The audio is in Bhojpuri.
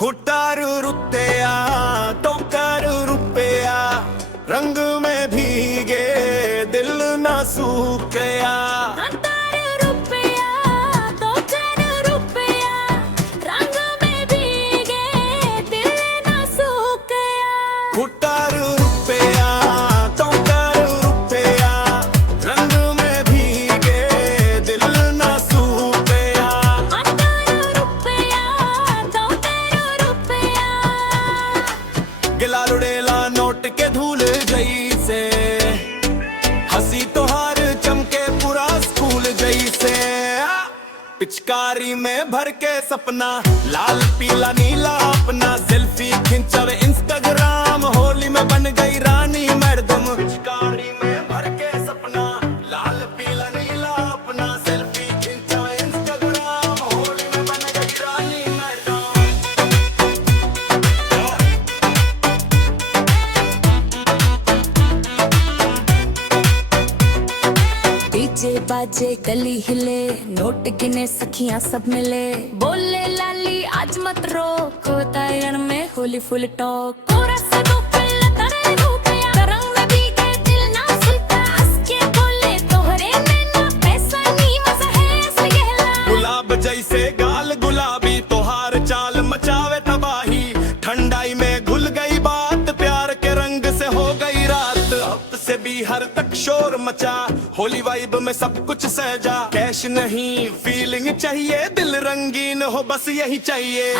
खुट्टारू रुत्तेया टोकरू रुपया, रंग में भीगे दिल ना सूखया। खुट्टारू रुपया टोकरू रुपया, रंग में भीगे दिल ना सूखया। गिला लुड़ेला नोट के धूल जैसे, हंसी तोहार चमके पूरा स्कूल जैसे। पिचकारी में भर के सपना, लाल पीला नीला अपना, सेल्फी खिंचवे इंस्टाग्राम, होली में बन गई रानी मैडम। पिचकारी में भर के सपना, लाल पीला नीला अपना, सेल्फी खिंचवे इंस्टाग्राम, होली में बन गई रानी मैडम। डीजे बाजे गली हिले, नोट गिने सखियां सब मिले, बोले लाली आज मत रोक, तायर में होली फुल टॉक। कोरस दो पिल्ला तरे रुपया, तरंग में भीगे दिल ना सूखा, हंस के बोले तोहरे में ना पैसा नी मजा है असली गहला। गुलाब जैसे गाल गुलाबी, तोहार चाल मचावे तबाही, ठंडाई में घुल गई बात, प्यार के रंग से हो गई रात। अब से भी हर तक शोर मचा, होली वाइब में सब कुछ सहजा। कैश नहीं फीलिंग चाहिए, दिल रंगीन हो बस यही चाहिए।